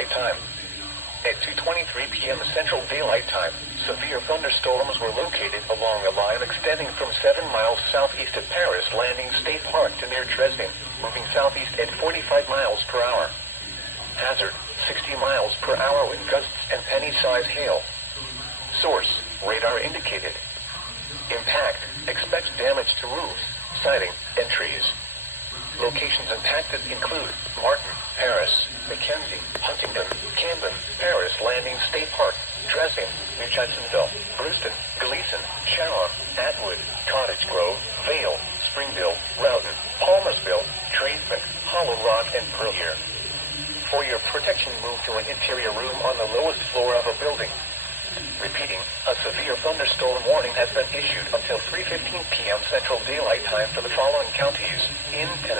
Daylight Time. At 2:23 p.m. Central Daylight Time, severe thunderstorms were located along a line extending from 7 miles southeast of Paris Landing State Park to near Dresden, moving southeast at 45 miles per hour. Hazard, 60 miles per hour with gusts and penny-size hail. Source, radar indicated. Impact, expect damage to roofs, siding, and trees. Locations impacted include Martin, Paris, Mackenzie, Huntington, Camden, Paris Landing State Park, Dresden, New Jacksonville, Brewston, Gleason, Sharon, Atwood, Cottage Grove, Vale, Springville, Roughton, Palmersville, Tradesman, Hollow Rock, and Purlier. For your protection, move to an interior room on the lowest floor of a building. Repeating, a severe thunderstorm warning has been issued until 3:15 p.m. Central Daylight Time for the following counties in Tennessee.